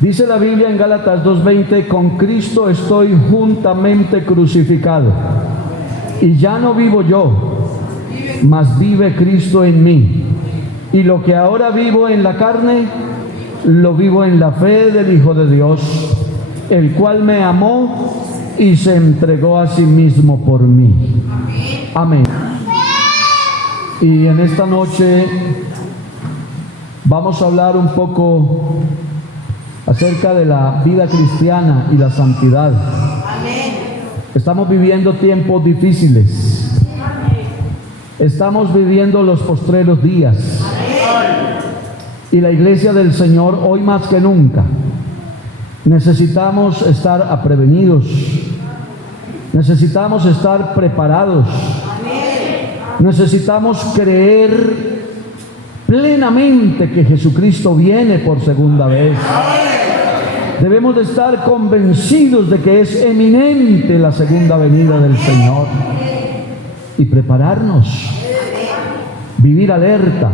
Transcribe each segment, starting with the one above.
Dice la Biblia en Gálatas 2:20: con Cristo estoy juntamente crucificado, y ya no vivo yo, mas vive Cristo en mí. Y lo que ahora vivo en la carne, lo vivo en la fe del Hijo de Dios, el cual me amó y se entregó a sí mismo por mí. Amén. Y en esta noche vamos a hablar un poco acerca de la vida cristiana y la santidad. Estamos viviendo tiempos difíciles. Estamos viviendo los postreros días. Y la iglesia del Señor, hoy más que nunca, necesitamos estar prevenidos. Necesitamos estar preparados. Necesitamos creer plenamente que Jesucristo viene por segunda vez. Debemos de estar convencidos de que es eminente la segunda venida del Señor y prepararnos, vivir alerta.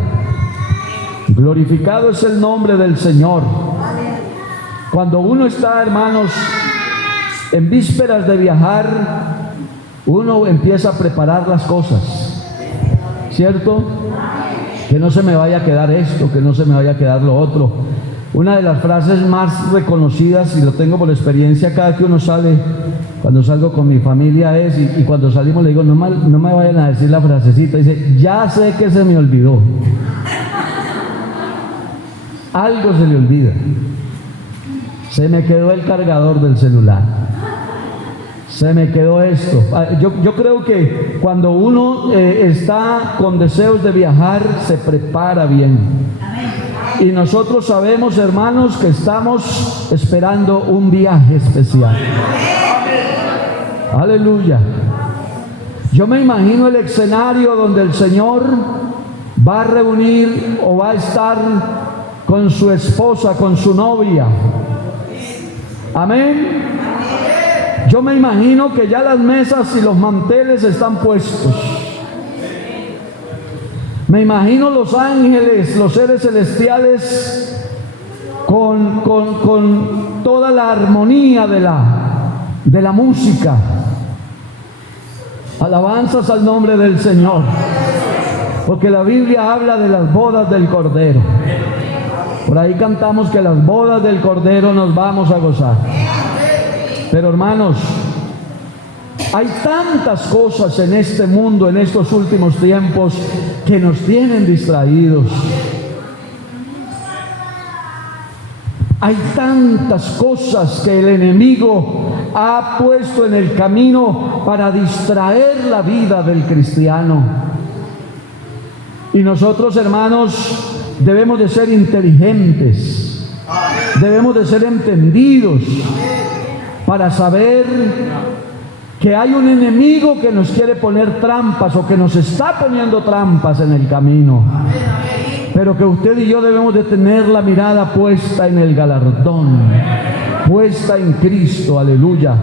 Glorificado es el nombre del Señor. Cuando uno está, hermanos, en vísperas de viajar, uno empieza a preparar las cosas, ¿cierto? Que no se me vaya a quedar esto, que no se me vaya a quedar lo otro. Una de las frases más reconocidas, y lo tengo por experiencia cada que uno sale, cuando salgo con mi familia es, y cuando salimos le digo, no me vayan a decir la frasecita, dice, ya sé que se me olvidó. Algo se le olvida. Se me quedó el cargador del celular. Se me quedó esto. Yo creo que cuando uno está con deseos de viajar, se prepara bien. Y nosotros sabemos, hermanos, que estamos esperando un viaje especial. Aleluya. Yo me imagino el escenario donde el Señor va a reunir o va a estar con su esposa, con su novia. Amén. Yo me imagino que ya las mesas y los manteles están puestos. Me imagino los ángeles, los seres celestiales, con toda la armonía de la música. Alabanzas al nombre del Señor. Porque la Biblia habla de las bodas del Cordero. Por ahí cantamos que las bodas del Cordero nos vamos a gozar. Pero hermanos, hay tantas cosas en este mundo, en estos últimos tiempos, que nos tienen distraídos. Hay tantas cosas que el enemigo ha puesto en el camino para distraer la vida del cristiano. Y nosotros, hermanos, debemos de ser inteligentes, debemos de ser entendidos para saber que hay un enemigo que nos quiere poner trampas o que nos está poniendo trampas en el camino, pero que usted y yo debemos de tener la mirada puesta en el galardón, puesta en Cristo. Aleluya.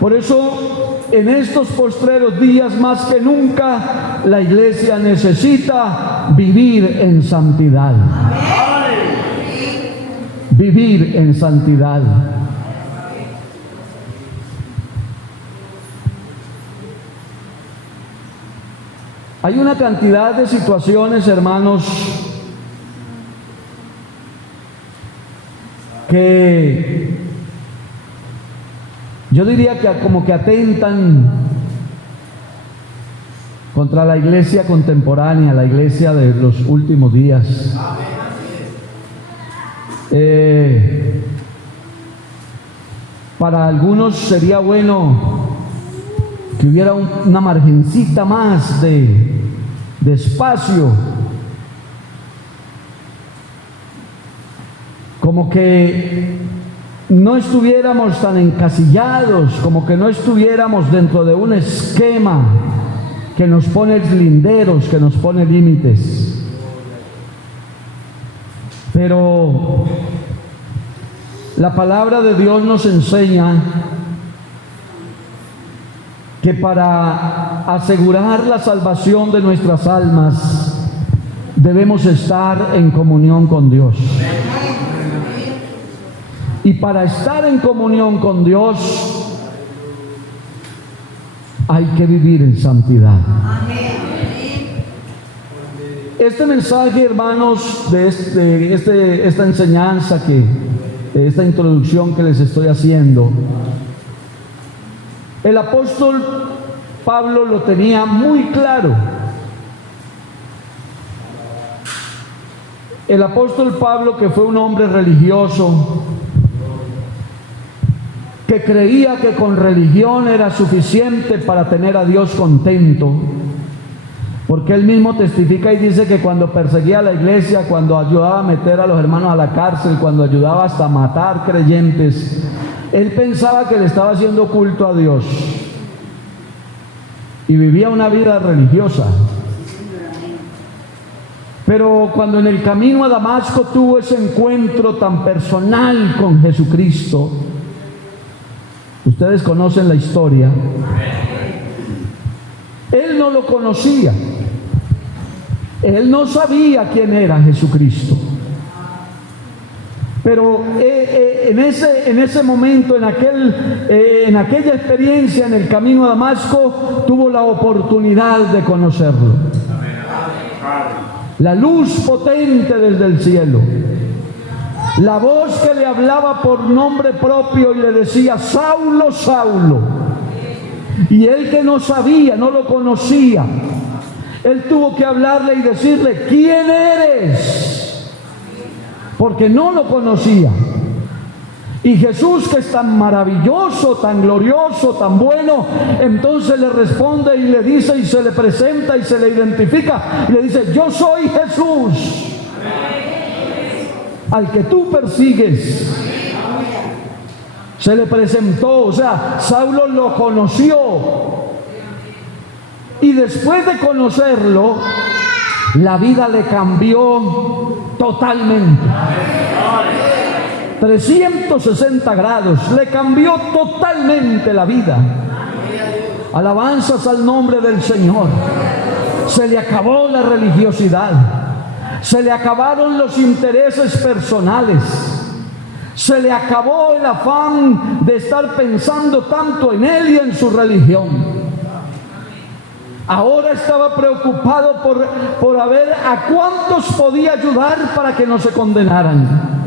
Por eso, en estos postreros días más que nunca, la iglesia necesita vivir en santidad. Vivir en santidad. Hay una cantidad de situaciones, hermanos, que yo diría que como que atentan contra la iglesia contemporánea, la iglesia de los últimos días. Para algunos sería bueno que hubiera una margencita más de espacio, como que no estuviéramos tan encasillados, como que no estuviéramos dentro de un esquema que nos pone linderos, que nos pone límites. Pero la palabra de Dios nos enseña que para asegurar la salvación de nuestras almas debemos estar en comunión con Dios. Y para estar en comunión con Dios hay que vivir en santidad. Este mensaje, hermanos, de esta enseñanza, esta introducción que les estoy haciendo, el apóstol Pablo lo tenía muy claro. El apóstol Pablo, que fue un hombre religioso, que creía que con religión era suficiente para tener a Dios contento, porque él mismo testifica y dice que cuando perseguía a la iglesia, cuando ayudaba a meter a los hermanos a la cárcel, cuando ayudaba hasta a matar creyentes, él pensaba que le estaba haciendo culto a Dios y vivía una vida religiosa. Pero cuando en el camino a Damasco tuvo ese encuentro tan personal con Jesucristo, ustedes conocen la historia, él no lo conocía, él no sabía quién era Jesucristo. Pero en ese momento, en aquella experiencia en el camino a Damasco, tuvo la oportunidad de conocerlo. La luz potente desde el cielo, la voz que le hablaba por nombre propio y le decía: Saulo, Saulo. Y él, que no sabía, no lo conocía, él tuvo que hablarle y decirle: ¿quién eres? Porque no lo conocía. Y Jesús, que es tan maravilloso, tan glorioso, tan bueno, entonces le responde y le dice, y se le presenta y se le identifica, y le dice: yo soy Jesús, al que tú persigues. Se le presentó, o sea, Saulo lo conoció. Y después de conocerlo, la vida le cambió totalmente. 360 grados, le cambió totalmente la vida. Alabanzas al nombre del Señor. Se le acabó la religiosidad, se le acabaron los intereses personales, se le acabó el afán de estar pensando tanto en él y en su religión. Ahora estaba preocupado por ver a cuántos podía ayudar para que no se condenaran.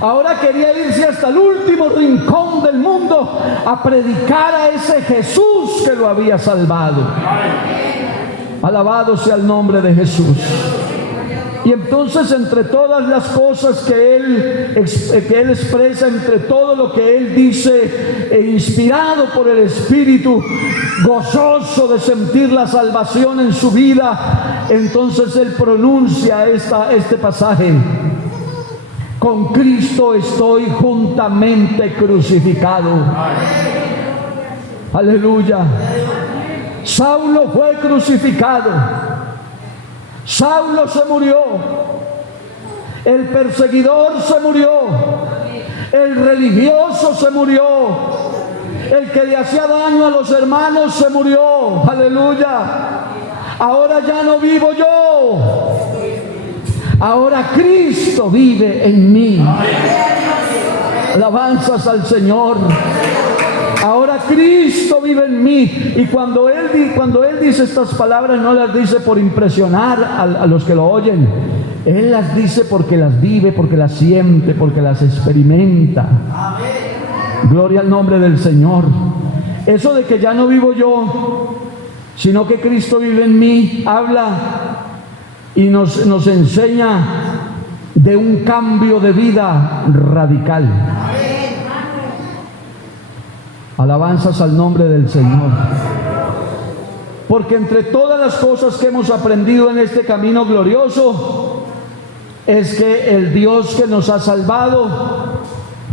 Ahora quería irse hasta el último rincón del mundo a predicar a ese Jesús que lo había salvado. Alabado sea el nombre de Jesús. Y entonces, entre todas las cosas que él expresa, entre todo lo que él dice, inspirado por el Espíritu, gozoso de sentir la salvación en su vida, entonces él pronuncia este pasaje: con Cristo estoy juntamente crucificado. Aleluya. Saulo fue crucificado. Saulo se murió. El perseguidor se murió. El religioso se murió. El que le hacía daño a los hermanos se murió. Aleluya. Ahora ya no vivo yo. Ahora Cristo vive en mí. Alabanzas al Señor. Ahora Cristo vive en mí. Y cuando él dice estas palabras, no las dice por impresionar a los que lo oyen. Él las dice porque las vive, porque las siente, porque las experimenta. Gloria al nombre del Señor. Eso de que ya no vivo yo, sino que Cristo vive en mí, habla y nos enseña de un cambio de vida radical. Alabanzas al nombre del Señor. Porque entre todas las cosas que hemos aprendido en este camino glorioso, es que el Dios que nos ha salvado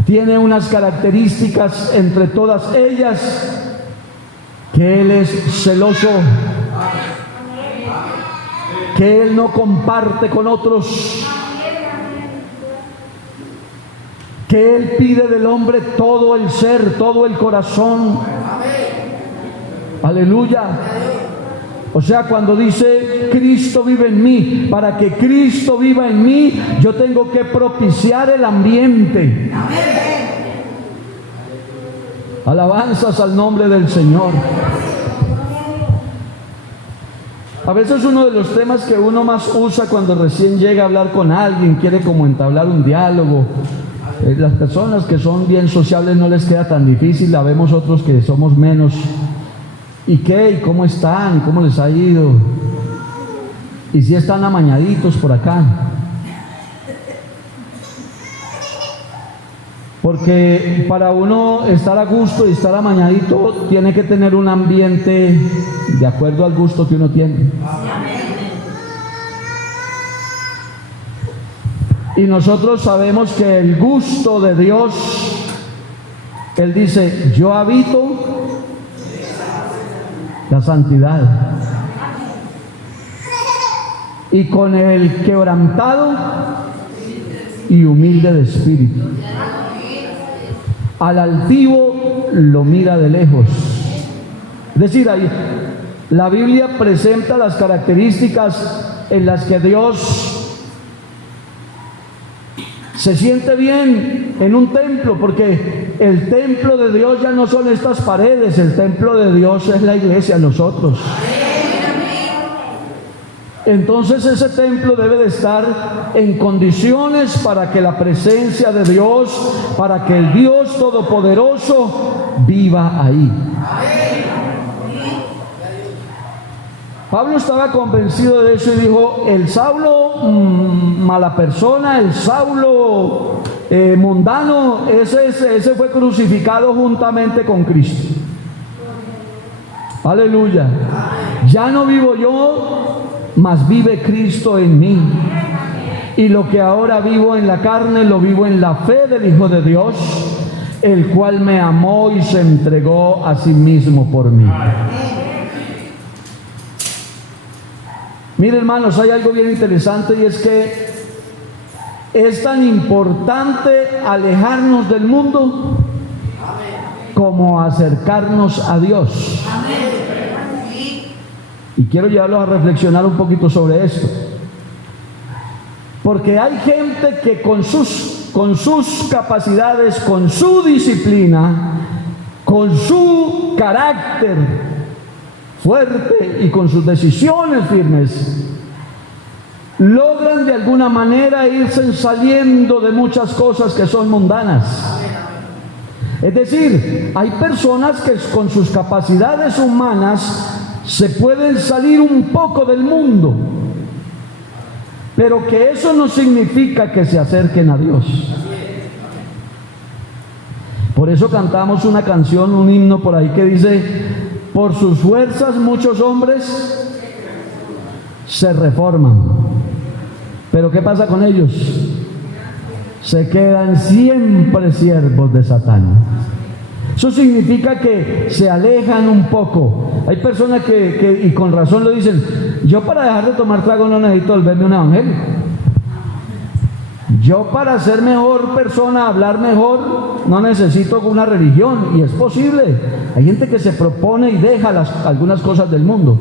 tiene unas características, entre todas ellas, que Él es celoso, que Él no comparte con otros, que Él pide del hombre todo el ser, todo el corazón. Aleluya. O sea, cuando dice Cristo vive en mí, para que Cristo viva en mí, yo tengo que propiciar el ambiente. Alabanzas al nombre del Señor. A veces uno de los temas que uno más usa cuando recién llega a hablar con alguien, quiere como entablar un diálogo. Las personas que son bien sociables no les queda tan difícil, la vemos otros que somos menos. ¿Y qué? ¿Y cómo están? ¿Y cómo les ha ido? ¿Y si están amañaditos por acá? Porque para uno estar a gusto y estar amañadito, tiene que tener un ambiente de acuerdo al gusto que uno tiene. Y nosotros sabemos que el gusto de Dios, Él dice, yo habito la santidad, y con el quebrantado y humilde de espíritu. Al altivo lo mira de lejos. Es decir, ahí la Biblia presenta las características en las que Dios se siente bien en un templo, porque el templo de Dios ya no son estas paredes, el templo de Dios es la iglesia, nosotros. Entonces ese templo debe de estar en condiciones para que la presencia de Dios, para que el Dios Todopoderoso viva ahí. Pablo estaba convencido de eso y dijo, el Saulo mala persona, el Saulo mundano, ese fue crucificado juntamente con Cristo. Aleluya. Ya no vivo yo, mas vive Cristo en mí. Y lo que ahora vivo en la carne, lo vivo en la fe del Hijo de Dios, el cual me amó y se entregó a sí mismo por mí. Mire, hermanos, hay algo bien interesante, y es que es tan importante alejarnos del mundo como acercarnos a Dios. Y quiero llevarlos a reflexionar un poquito sobre esto. Porque hay gente que con sus capacidades, con su disciplina, con su carácter fuerte y con sus decisiones firmes, logran de alguna manera irse saliendo de muchas cosas que son mundanas. Es decir, hay personas que con sus capacidades humanas se pueden salir un poco del mundo, pero que eso no significa que se acerquen a Dios. Por eso cantamos una canción, un himno por ahí que dice: por sus fuerzas muchos hombres se reforman, pero ¿qué pasa con ellos? Se quedan siempre siervos de Satán. Eso significa que se alejan un poco. Hay personas que y con razón lo dicen: yo para dejar de tomar trago no necesito volverme un evangelio. Yo para ser mejor persona, hablar mejor, no necesito una religión. Y es posible. Hay gente que se propone y deja algunas cosas del mundo.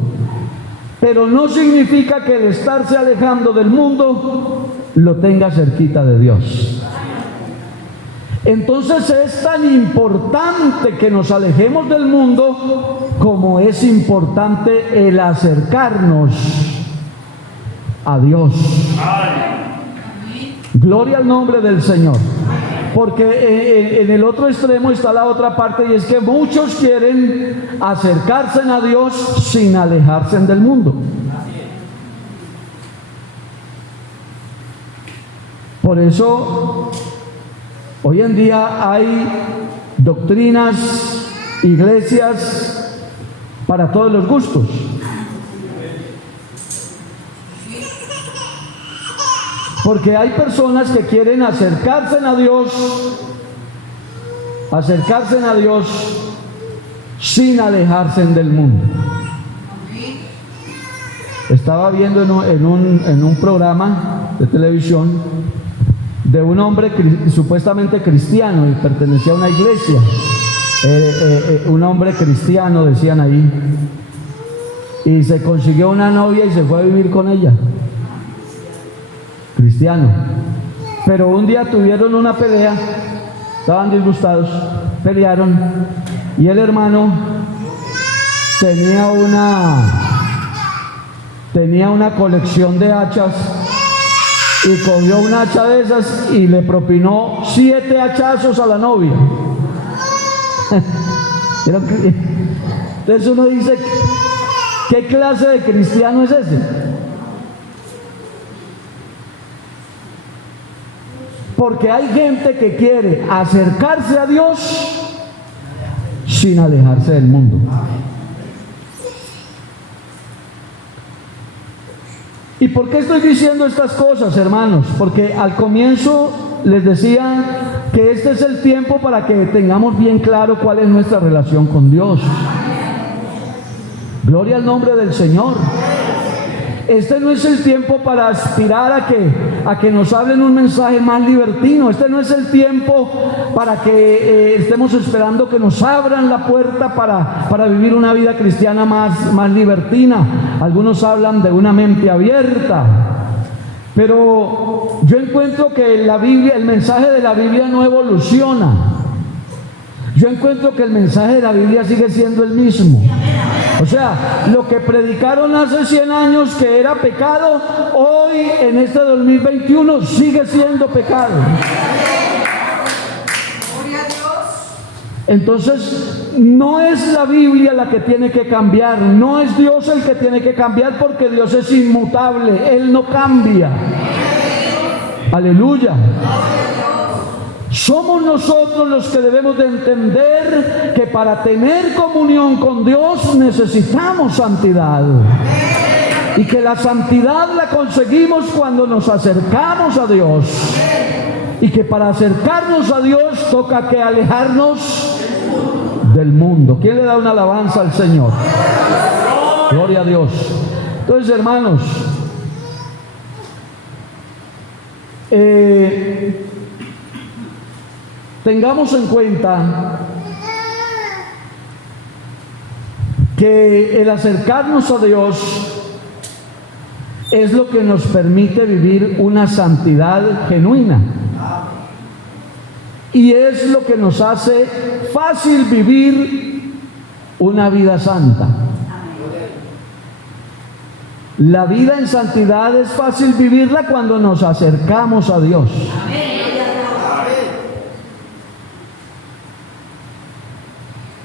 Pero no significa que el estarse alejando del mundo lo tenga cerquita de Dios. Entonces es tan importante que nos alejemos del mundo como es importante el acercarnos a Dios. Gloria al nombre del Señor. Porque en el otro extremo está la otra parte, y es que muchos quieren acercarse a Dios sin alejarse del mundo. Por eso hoy en día hay doctrinas, iglesias para todos los gustos. Porque hay personas que quieren acercarse a Dios sin alejarse del mundo. Estaba viendo en un programa de televisión de un hombre supuestamente cristiano y pertenecía a una iglesia. Un hombre cristiano, decían ahí. y se consiguió una novia y se fue a vivir con ella. Cristiano. Pero un día tuvieron una pelea, estaban disgustados, pelearon, y el hermano tenía una colección de hachas y cogió una hacha de esas y le propinó 7 hachazos a la novia. Entonces uno dice, ¿qué clase de cristiano es ese? Porque hay gente que quiere acercarse a Dios sin alejarse del mundo. ¿Y por qué estoy diciendo estas cosas, hermanos? Porque al comienzo les decía que este es el tiempo para que tengamos bien claro cuál es nuestra relación con Dios. Gloria al nombre del Señor. Este no es el tiempo para aspirar a que nos hablen un mensaje más libertino. Este no es el tiempo para que estemos esperando que nos abran la puerta para vivir una vida cristiana más libertina. Algunos hablan de una mente abierta. Pero yo encuentro que la Biblia, el mensaje de la Biblia no evoluciona. Yo encuentro que el mensaje de la Biblia sigue siendo el mismo. O sea, lo que predicaron hace 100 años que era pecado, hoy en este 2021 sigue siendo pecado. Entonces, no es la Biblia la que tiene que cambiar, no es Dios el que tiene que cambiar, porque Dios es inmutable, Él no cambia. Aleluya. Somos nosotros los que debemos de entender que para tener comunión con Dios necesitamos santidad. Y que la santidad la conseguimos cuando nos acercamos a Dios. Y que para acercarnos a Dios toca que alejarnos del mundo. ¿Quién le da una alabanza al Señor? Gloria a Dios. Entonces, hermanos, tengamos en cuenta que el acercarnos a Dios es lo que nos permite vivir una santidad genuina. Y es lo que nos hace fácil vivir una vida santa. La vida en santidad es fácil vivirla cuando nos acercamos a Dios.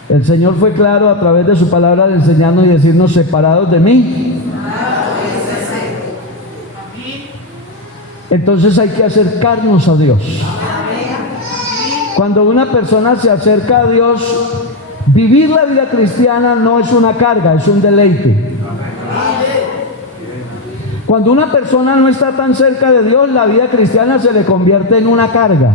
El Señor fue claro a través de su palabra de enseñarnos y decirnos: separados de mí. Entonces hay que acercarnos a Dios. Cuando una persona se acerca a Dios, vivir la vida cristiana no es una carga, es un deleite. Cuando una persona no está tan cerca de Dios, la vida cristiana se le convierte en una carga.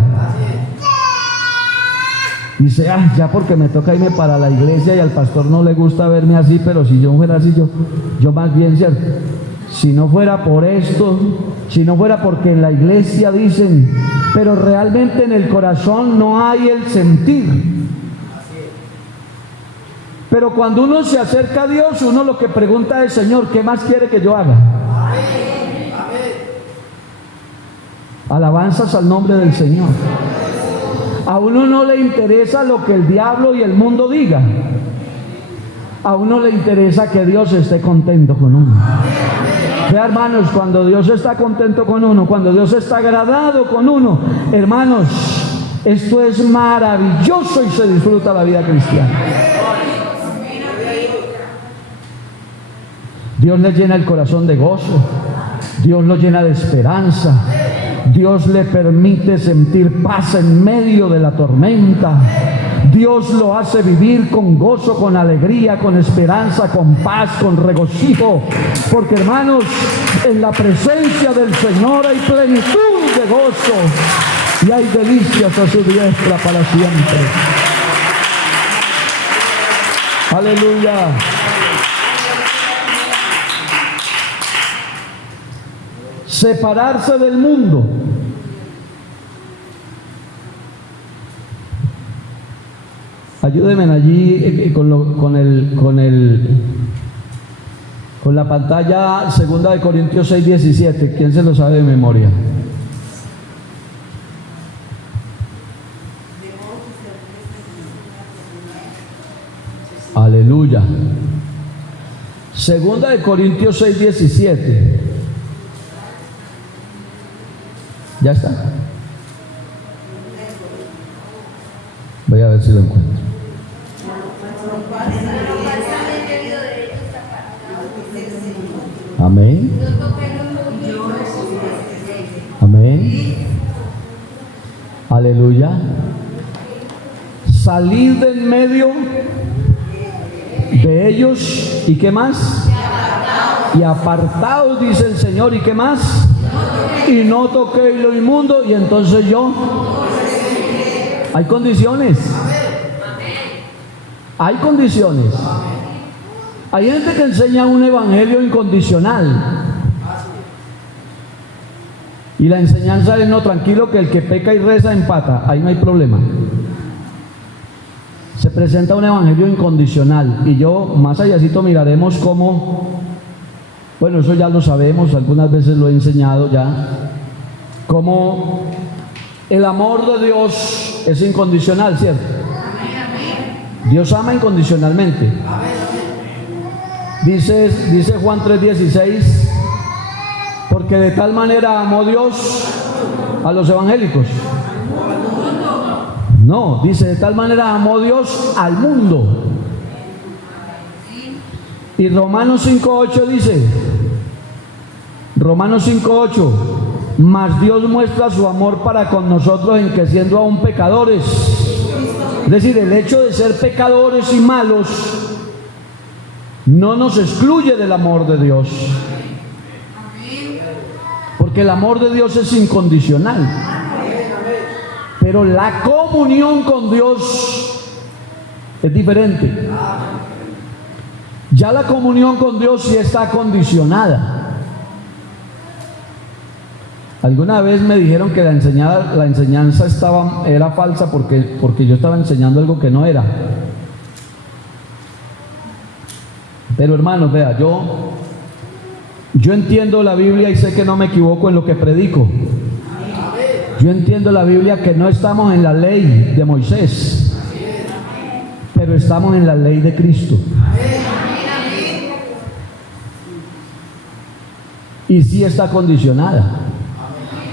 Dice: ya porque me toca irme para la iglesia y al pastor no le gusta verme así, pero si yo fuera así, yo más bien, ¿cierto? Si no fuera por esto, si no fuera porque en la iglesia dicen, pero realmente en el corazón no hay el sentir. Pero cuando uno se acerca a Dios, uno lo que pregunta es: Señor, ¿qué más quiere que yo haga? Alabanzas al nombre del Señor. A uno no le interesa lo que el diablo y el mundo diga. A uno le interesa que Dios esté contento con uno. Vea, hermanos, cuando Dios está contento con uno, cuando Dios está agradado con uno, hermanos, esto es maravilloso y se disfruta la vida cristiana. Dios le llena el corazón de gozo, Dios lo llena de esperanza, Dios le permite sentir paz en medio de la tormenta. Dios lo hace vivir con gozo, con alegría, con esperanza, con paz, con regocijo. Porque, hermanos, en la presencia del Señor hay plenitud de gozo y hay delicias a su diestra para siempre. Aleluya. Separarse del mundo. Ayúdenme allí con Con la pantalla 2 Corintios 6:17. ¿Quién se lo sabe de memoria? Aleluya. 2 Corintios 6:17. ¿Ya está? Voy a ver si lo encuentro. Amén. Amén. Aleluya. Salid de en medio de ellos, ¿y qué más? Y apartaos, dice el Señor, ¿y qué más? Y no toquéis lo inmundo. Y entonces yo, hay condiciones. Hay condiciones. Hay gente que enseña un evangelio incondicional. Y la enseñanza es: no, tranquilo, que el que peca y reza empata. Ahí no hay problema. Se presenta un evangelio incondicional. Y yo, más allácito, miraremos cómo, bueno, eso ya lo sabemos, algunas veces lo he enseñado ya, cómo el amor de Dios es incondicional, ¿cierto? Dios ama incondicionalmente. Dice Juan 3:16, porque de tal manera amó Dios a los evangélicos. No, dice: de tal manera amó Dios al mundo. Y Romanos 5:8 dice, Romanos 5:8, mas Dios muestra su amor para con nosotros en que, siendo aún pecadores, es decir, el hecho de ser pecadores y malos no nos excluye del amor de Dios, porque el amor de Dios es incondicional. Pero la comunión con Dios es diferente. Ya la comunión con Dios sí está condicionada. Alguna vez me dijeron que la enseñanza era falsa porque yo estaba enseñando algo que no era. Pero hermanos, vea, yo entiendo la Biblia y sé que no me equivoco en lo que predico. Yo entiendo la Biblia que no estamos en la ley de Moisés, pero estamos en la ley de Cristo. Y sí está condicionada.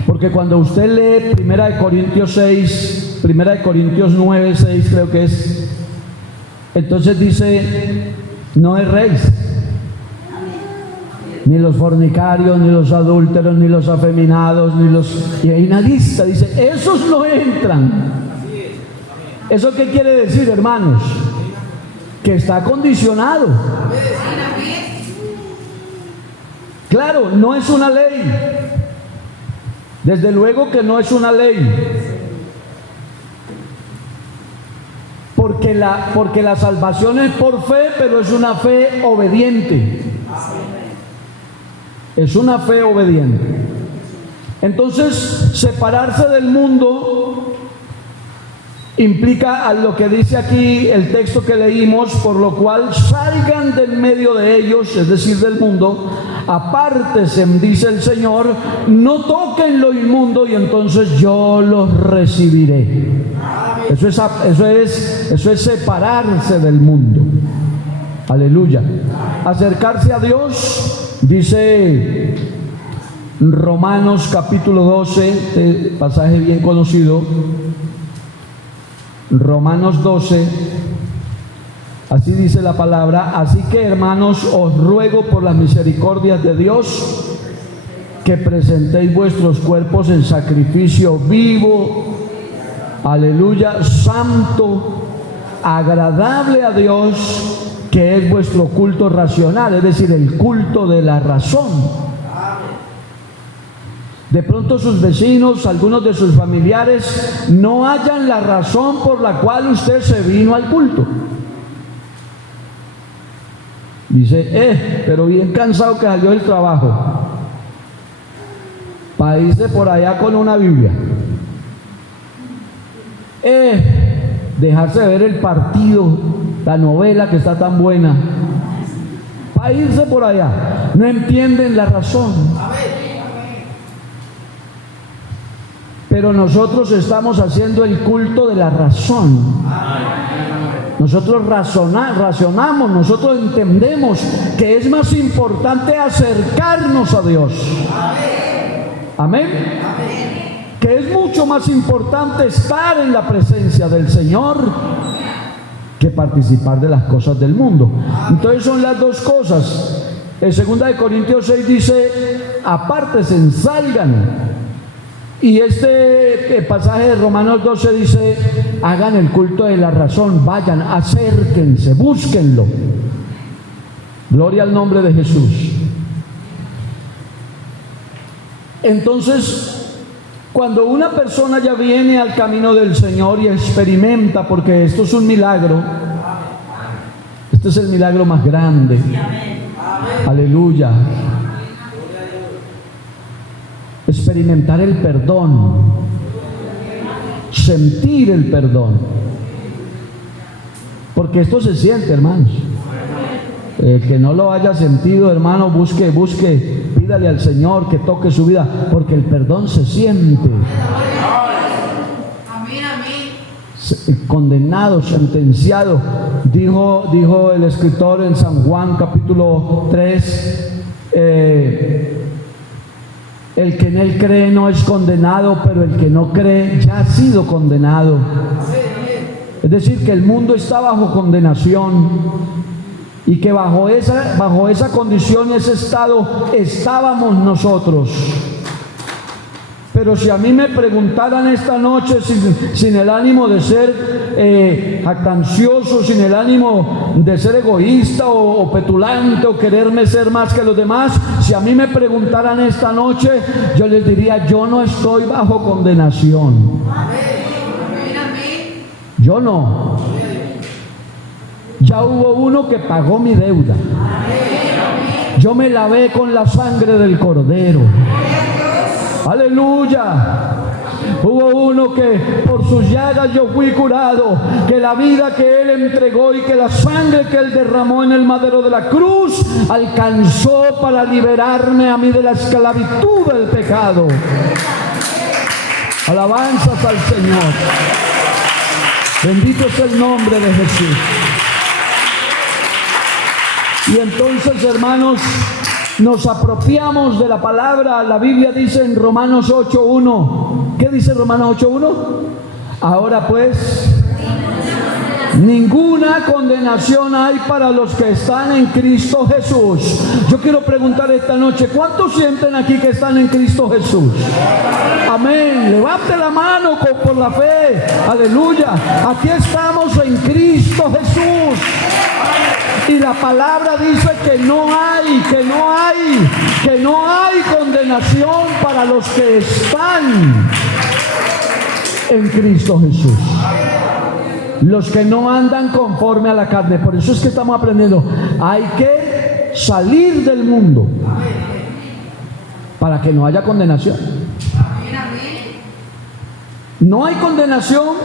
Porque cuando usted lee 1 Corintios 6, 1 Corintios 9, 6 creo que es, entonces dice: no erréis, ni los fornicarios, ni los adúlteros, ni los afeminados, y hay una lista, dice, esos no entran. ¿Eso qué quiere decir, hermanos? Que está condicionado. Claro, no es una ley. Desde luego que no es una ley. Porque la salvación es por fe, pero es una fe obediente. Es una fe obediente. Entonces, separarse del mundo implica a lo que dice aquí el texto que leímos: por lo cual salgan del medio de ellos, es decir, del mundo, apártense, dice el Señor, no toquen lo inmundo, y entonces yo los recibiré. Eso es separarse del mundo. Aleluya. Acercarse a Dios. Dice Romanos capítulo 12, pasaje bien conocido, Romanos 12, así dice la palabra: así que, hermanos, os ruego por las misericordias de Dios que presentéis vuestros cuerpos en sacrificio vivo, aleluya, santo, agradable a Dios, que es vuestro culto racional, es decir, el culto de la razón. De pronto sus vecinos, algunos de sus familiares, no hallan la razón por la cual usted se vino al culto. Dice, pero bien cansado que salió del trabajo, para irse por allá con una Biblia. Dejarse ver el partido, la novela que está tan buena, para irse por allá. No entienden la razón. Pero nosotros estamos haciendo el culto de la razón. Nosotros razonamos, nosotros entendemos que es más importante acercarnos a Dios. Amén. Que es mucho más importante estar en la presencia del Señor que participar de las cosas del mundo. Entonces son las dos cosas. En 2 Corintios 6 dice: apártense, salgan. Y este pasaje de Romanos 12 dice: hagan el culto de la razón, vayan, acérquense, búsquenlo. Gloria al nombre de Jesús. Entonces, cuando una persona ya viene al camino del Señor y experimenta, porque esto es un milagro, este es el milagro más grande. Aleluya. Experimentar el perdón, sentir el perdón, porque esto se siente, hermanos. El que no lo haya sentido, hermano, busque, pídale al Señor que toque su vida, porque el perdón se siente. Condenado, sentenciado. Dijo el escritor en San Juan capítulo 3, el que en él cree no es condenado, pero el que no cree ya ha sido condenado. Es decir, que el mundo está bajo condenación, y que bajo esa condición, ese estado, estábamos nosotros. Pero si a mí me preguntaran esta noche, sin el ánimo de ser jactancioso, sin el ánimo de ser egoísta o petulante o quererme ser más que los demás, si a mí me preguntaran esta noche, yo les diría: yo no estoy bajo condenación. Yo no. Ya hubo uno que pagó mi deuda. Yo me lavé con la sangre del Cordero. Aleluya. Hubo uno que por sus llagas yo fui curado, que la vida que Él entregó y que la sangre que Él derramó en el madero de la cruz alcanzó para liberarme a mí de la esclavitud del pecado. Alabanzas al Señor. Bendito es el nombre de Jesús. Y entonces, hermanos, nos apropiamos de la palabra. La Biblia dice en Romanos 8:1. ¿Qué dice Romanos 8:1? Ahora pues, ninguna condenación hay para los que están en Cristo Jesús. Yo quiero preguntar esta noche: ¿cuántos sienten aquí que están en Cristo Jesús? Amén. Levante la mano por la fe. Aleluya. Aquí estamos en Cristo Jesús. Y la palabra dice que no hay condenación para los que están en Cristo Jesús. Los que no andan conforme a la carne. Por eso es que estamos aprendiendo. Hay que salir del mundo para que no haya condenación. No hay condenación,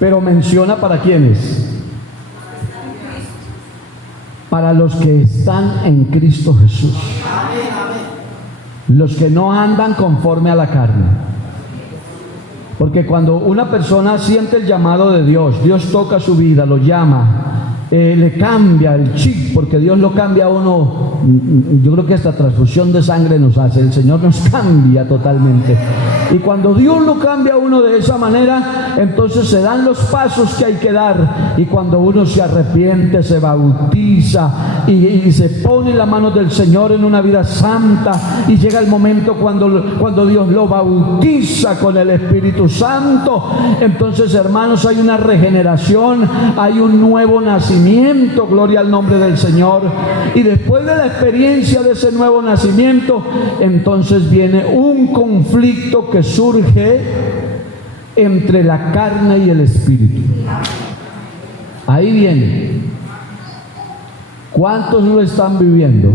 pero menciona para quiénes. Para los que están en Cristo Jesús. Los que no andan conforme a la carne. Porque cuando una persona siente el llamado de Dios, Dios toca su vida, lo llama, le cambia el chip, porque Dios lo cambia a uno. Yo creo que esta transfusión de sangre nos hace, el Señor nos cambia totalmente. Y cuando Dios lo cambia a uno de esa manera, entonces se dan los pasos que hay que dar. Y cuando uno se arrepiente, se bautiza y se pone en las manos del Señor en una vida santa, y llega el momento cuando Dios lo bautiza con el Espíritu Santo, entonces, hermanos, hay una regeneración, hay un nuevo nacimiento. Gloria al nombre del Señor. Y después de la experiencia de ese nuevo nacimiento, entonces viene un conflicto que surge entre la carne y el espíritu. Ahí viene. ¿Cuántos lo están viviendo?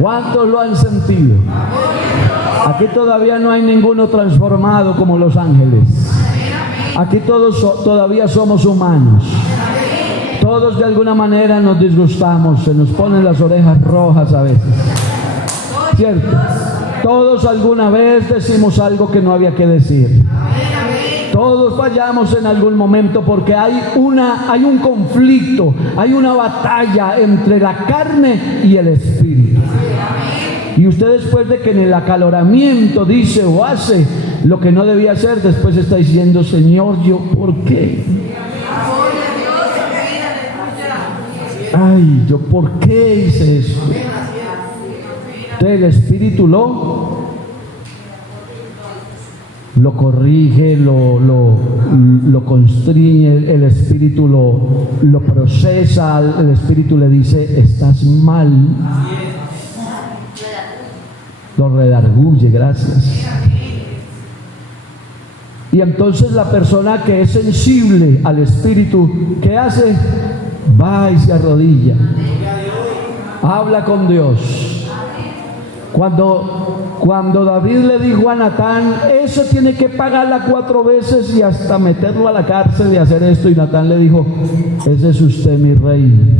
¿Cuántos lo han sentido? Aquí todavía no hay ninguno transformado como los ángeles. Aquí todos todavía somos humanos. Todos de alguna manera nos disgustamos, se nos ponen las orejas rojas a veces, ¿cierto? Todos alguna vez decimos algo que no había que decir. Todos fallamos en algún momento porque hay un conflicto, hay una batalla entre la carne y el espíritu. Y usted, después de que en el acaloramiento dice o hace lo que no debía hacer, después está diciendo: Señor, ¿yo por qué? Ay, ¿yo por qué hice eso? Entonces el espíritu lo corrige, lo constriñe, el espíritu lo procesa, el espíritu le dice: estás mal. Lo redarguye, gracias. Y entonces la persona que es sensible al espíritu, ¿qué hace? Va y se arrodilla, habla con Dios. Cuando David le dijo a Natán: eso tiene que pagarla 4 veces y hasta meterlo a la cárcel y hacer esto, y Natán le dijo: ese es usted, mi rey.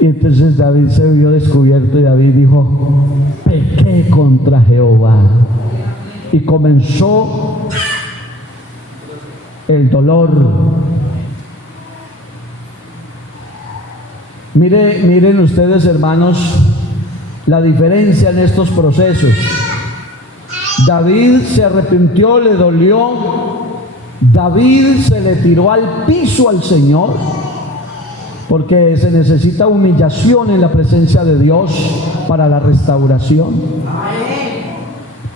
Y entonces David se vio descubierto y David dijo: pequé contra Jehová. Y comenzó el dolor. Miren ustedes, hermanos, la diferencia en estos procesos. David se arrepintió, le dolió. David se le tiró al piso al Señor, porque se necesita humillación en la presencia de Dios para la restauración.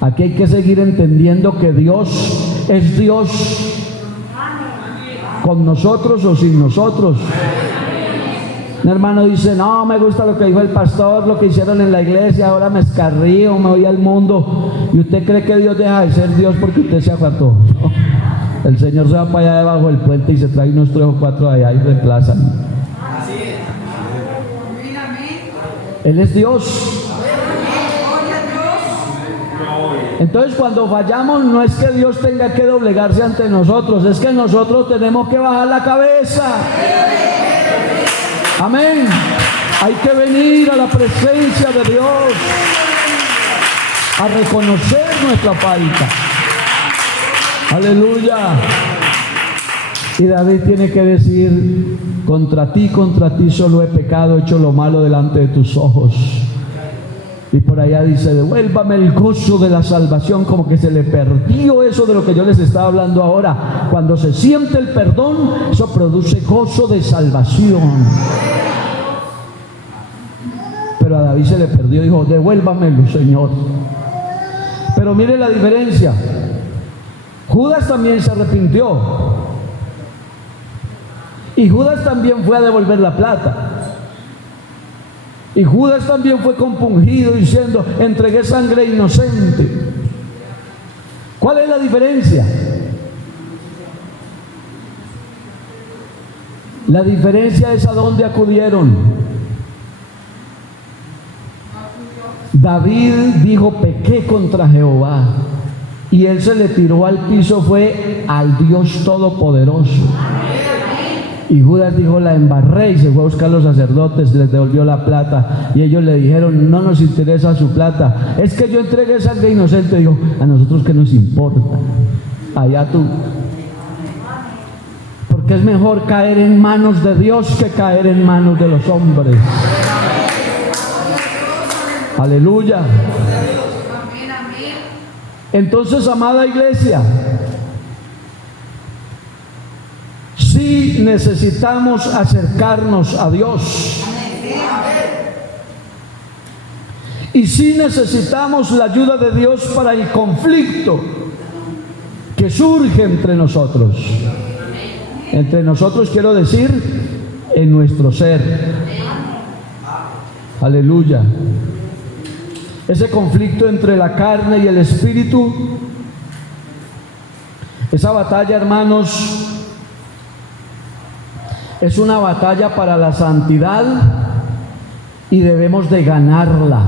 Aquí hay que seguir entendiendo que Dios es Dios, con nosotros o sin nosotros. Un hermano dice: no, me gusta lo que dijo el pastor, lo que hicieron en la iglesia, ahora me escarrío, me voy al mundo. ¿Y usted cree que Dios deja de ser Dios porque usted se apartó? No. El Señor se va para allá debajo del puente y se trae unos 3 o 4 de allá y reemplazan. Él es Dios. Entonces, cuando fallamos, no es que Dios tenga que doblegarse ante nosotros, es que nosotros tenemos que bajar la cabeza. Amén. Hay que venir a la presencia de Dios a reconocer nuestra falta. Aleluya. Y David tiene que decir: contra ti solo he pecado, he hecho lo malo delante de tus ojos. Y por allá dice: devuélvame el gozo de la salvación. Como que se le perdió eso de lo que yo les estaba hablando ahora. Cuando se siente el perdón, eso produce gozo de salvación. Pero a David se le perdió, dijo: devuélvamelo, Señor. Pero mire la diferencia. Judas también se arrepintió, y Judas también fue a devolver la plata. Y Judas también fue compungido diciendo: entregué sangre inocente. ¿Cuál es la diferencia? La diferencia es a dónde acudieron. David dijo: pequé contra Jehová, y él se le tiró al piso, fue al Dios Todopoderoso. Y Judas dijo: la embarré, y se fue a buscar a los sacerdotes, les devolvió la plata. Y ellos le dijeron: no nos interesa su plata, es que yo entregué sangre inocente. Dijo: a nosotros qué nos importa, allá tú. Porque es mejor caer en manos de Dios que caer en manos de los hombres. Aleluya. Entonces, amada iglesia, sí necesitamos acercarnos a Dios. Y sí necesitamos la ayuda de Dios para el conflicto que surge entre nosotros. Entre nosotros quiero decir, en nuestro ser. Aleluya. Ese conflicto entre la carne y el espíritu, esa batalla, hermanos, es una batalla para la santidad y debemos de ganarla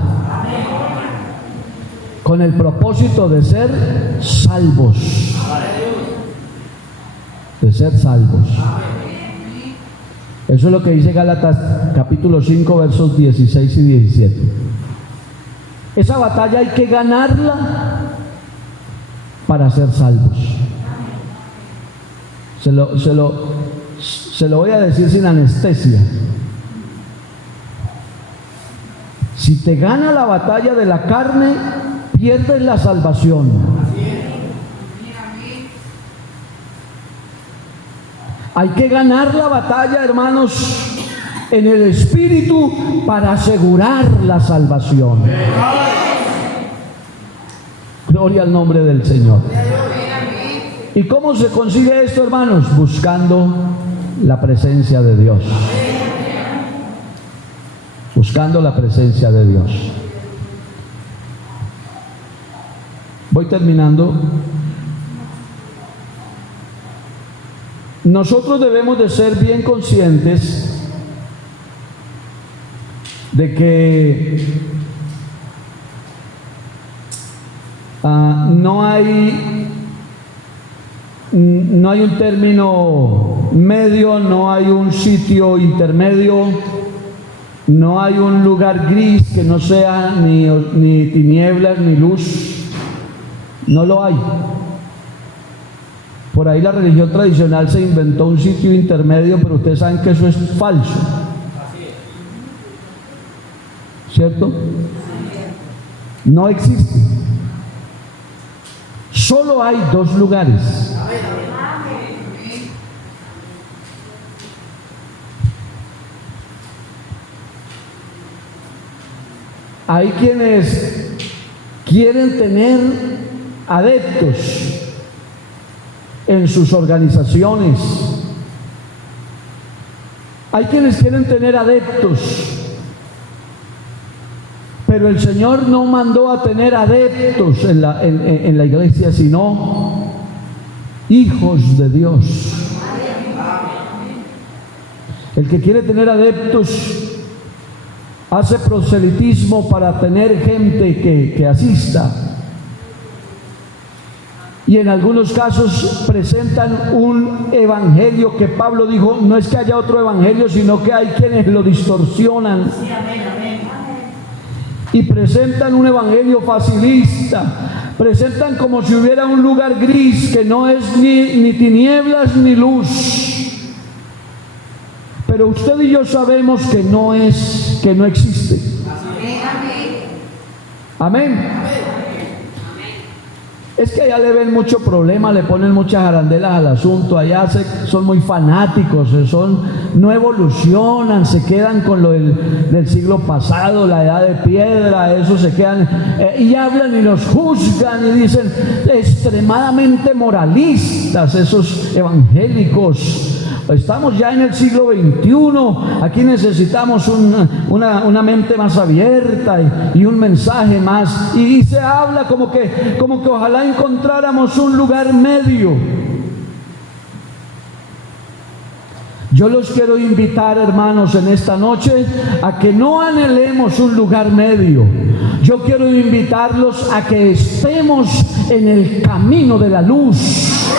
con el propósito de ser salvos. de ser salvos. Eso es lo que dice Gálatas capítulo 5 versos 16 y 17. Esa batalla hay que ganarla para ser salvos. Se lo voy a decir sin anestesia. Si te gana la batalla de la carne, pierdes la salvación. Hay que ganar la batalla, hermanos, en el Espíritu para asegurar la salvación. Gloria al nombre del Señor. ¿Y cómo se consigue esto, hermanos? Buscando la presencia de Dios. Buscando la presencia de Dios. Voy terminando. Nosotros debemos de ser bien conscientes de que no hay un término medio, no hay un sitio intermedio, no hay un lugar gris que no sea ni tinieblas ni luz. No lo hay. Por ahí la religión tradicional se inventó un sitio intermedio, pero ustedes saben que eso es falso. ¿Cierto? No existe. Solo hay dos lugares. Hay quienes quieren tener adeptos en sus organizaciones. Hay quienes quieren tener adeptos, pero el Señor no mandó a tener adeptos en la iglesia, sino hijos de Dios. El que quiere tener adeptos hace proselitismo para tener gente que asista. Y en algunos casos presentan un evangelio que Pablo dijo, no es que haya otro evangelio, sino que hay quienes lo distorsionan. Y presentan un evangelio facilista. Presentan como si hubiera un lugar gris que no es ni tinieblas ni luz. Pero usted y yo sabemos que no existe. Amén. Es que allá le ven mucho problema, le ponen muchas arandelas al asunto, allá son muy fanáticos, no evolucionan, se quedan con lo del siglo pasado, la edad de piedra, eso se quedan, y hablan y los juzgan y dicen extremadamente moralistas esos evangélicos. Estamos ya en el siglo XXI, aquí necesitamos una mente más abierta y un mensaje más, y se habla como que ojalá encontráramos un lugar medio. Yo los quiero invitar, hermanos, en esta noche a que no anhelemos un lugar medio. Yo quiero invitarlos a que estemos en el camino de la luz.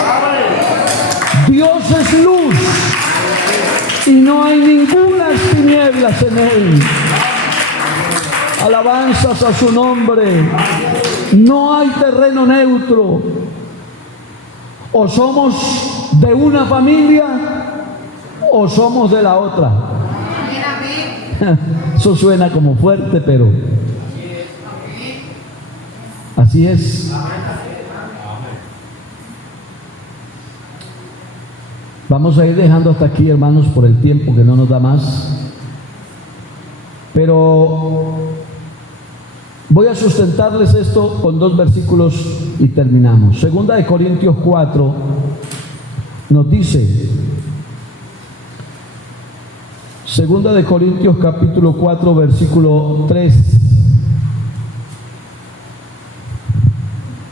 Dios es luz y no hay ninguna tinieblas en Él. Alabanzas a su nombre. No hay terreno neutro. O somos de una familia o somos de la otra. Eso suena como fuerte, pero así es. Vamos a ir dejando hasta aquí, hermanos, por el tiempo que no nos da más. Pero voy a sustentarles esto con dos versículos y terminamos. Segunda de Corintios 4 nos dice, Segunda de Corintios capítulo 4 versículo 3.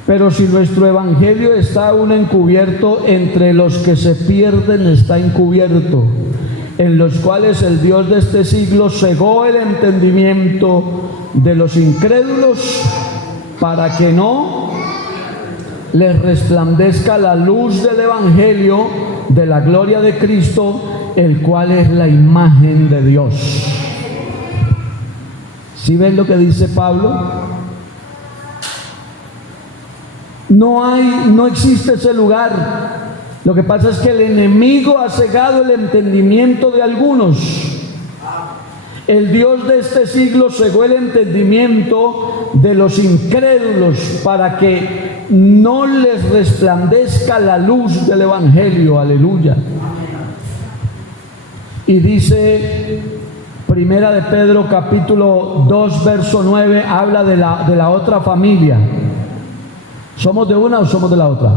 Pero si nuestro evangelio está aún encubierto, entre los que se pierden está encubierto, en los cuales el Dios de este siglo cegó el entendimiento de los incrédulos para que no les resplandezca la luz del Evangelio de la gloria de Cristo, el cual es la imagen de Dios. ¿Sí ven lo que dice Pablo? No existe ese lugar. Lo que pasa es que el enemigo ha cegado el entendimiento de algunos. El Dios de este siglo cegó el entendimiento de los incrédulos para que no les resplandezca la luz del Evangelio. Aleluya. Y dice Primera de Pedro capítulo 2 verso 9, habla de la otra familia. ¿Somos de una o somos de la otra?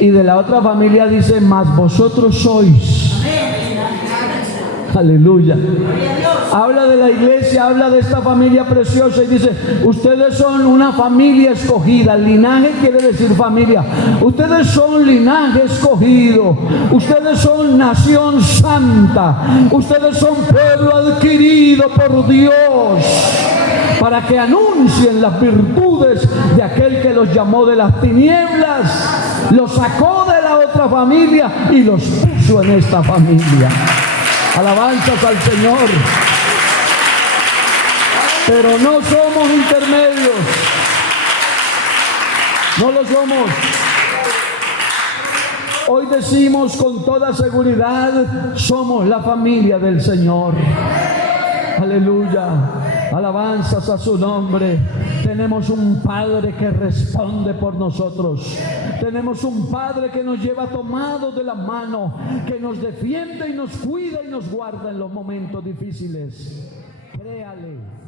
Y de la otra familia dice, mas vosotros sois. Aleluya. Habla de la iglesia, habla de esta familia preciosa y dice, ustedes son una familia escogida. Linaje quiere decir familia. Ustedes son linaje escogido. Ustedes son nación santa. Ustedes son pueblo adquirido por Dios, para que anuncien las virtudes de aquel que los llamó de las tinieblas, los sacó de la otra familia y los puso en esta familia. Alabanzas al Señor. Pero no somos intermedios. No lo somos. Hoy decimos con toda seguridad, somos la familia del Señor. Aleluya. Alabanzas a su nombre. Tenemos un Padre que responde por nosotros. Tenemos un Padre que nos lleva tomados de la mano, que nos defiende y nos cuida y nos guarda en los momentos difíciles. Créale.